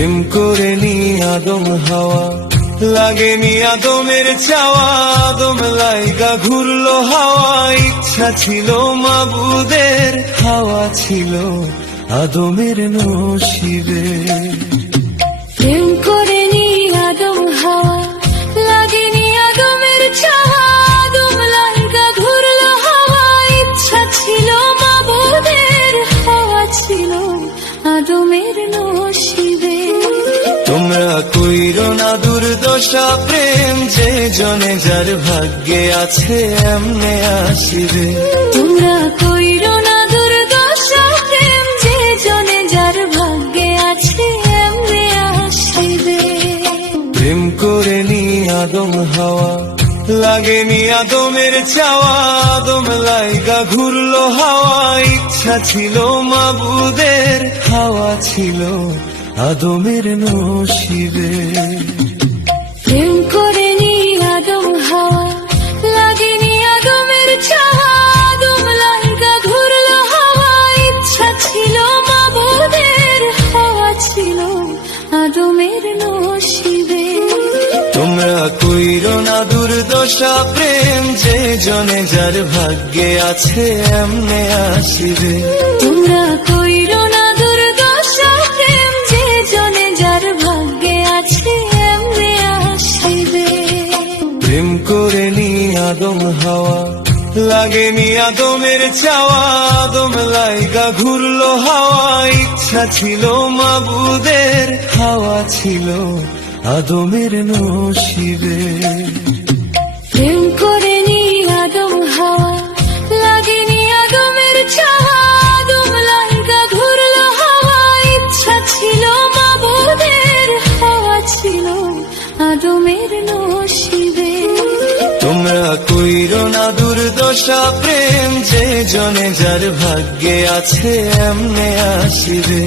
প্রেম করে নি আদম হাওয়া, লাগেনি আদমের চাওয়া, আদম লাইগা ঘুরলো হাওয়া। ইচ্ছা ছিল মাবুদের, হাওয়া ছিল আদমের নসিবে। প্রেম করে নি আদম হাওয়া, লাগেনি আদমের চাওয়া, আদম লাইগা ঘুরলো হাওয়া। ইচ্ছা ছিল মাবুদের, হাওয়া ছিল আদমের নসিবে। তোমরা কইরো না দুর্দশা, প্রেম যে জনে যার ভাগ্যে আছে এমনে আসিবে। তোমরা কইরো না দুর্দশা, প্রেম যে জনে যার ভাগ্যে আছে এমনে আসিবে। প্রেম করে নি আদম হাওয়া, লাগেনি আদমের চাওয়া, আদম লাইগা ঘুরলো হাওয়া। ইচ্ছা ছিল মাবুদের, হাওয়া ছিল আদমের নসিবে। প্রেম করে নি আদম হাওয়া, লাগেনি আদমের চাওয়া, আদম লাইগা ঘুরলো হাওয়া। ইচ্ছা ছিল মাবুদের, হাওয়া ছিল আদমের নসিবে। তোমরা কইরো না দুর্দশা, প্রেম যে জনে যার ভাগ্যে আছে এমনে আসিবে। তোমরা কইরো না দুর্দশা, প্রেম যে জনে যার ভাগ্যে আছে এমনে আসিবে। প্রেম করে নি আদম হাওয়া, লাগেনি আদমের চাওয়া, আদম লাইগা ঘুরলো হাওয়া। ইচ্ছা ছিল মাবুদের, হাওয়া ছিল আদমের নসিবে। প্রেম করে নি আদম হাওয়া, লাগেনি আদমের চাওয়া, আদম লাইগা ঘুরলো হাওয়া। ইচ্ছা ছিল মাবুদের, হাওয়া ছিল আদমের নসিবে। তোমরা কইরো না দুর্দশা, প্রেম যে জনে যার ভাগ্যে আছে এমনে আসিবে।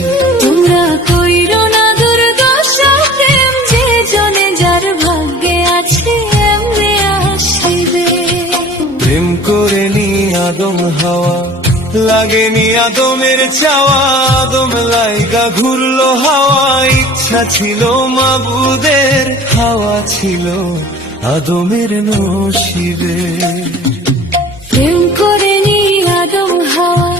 তোমরা কইরো না দুর্দশা, প্রেম যে জনে যার ভাগ্যে আছে এমনে আসিবে। প্রেম করে নি আদম হাওয়া, লাগেনি আদমের চাওয়া, আদম লাইগা ঘুরলো হাওয়া। ইচ্ছা ছিল মাবুদের, হাওয়া ছিল আদমের নসিবে। প্রেম করে নি আদম হাওয়া,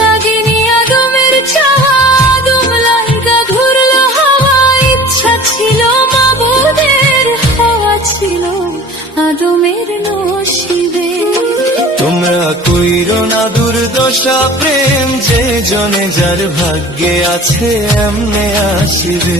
লাগেনি আদমের চাওয়া, আদম লাইগা ঘুরলো হাওয়া। ইচ্ছা ছিল মাবুদের, হাওয়া ছিল আদমের নসিবে। তোমরা কইরো না দুর্দশা, প্রেম যে জনে যার ভাগ্যে আছে এমনে আসিবে।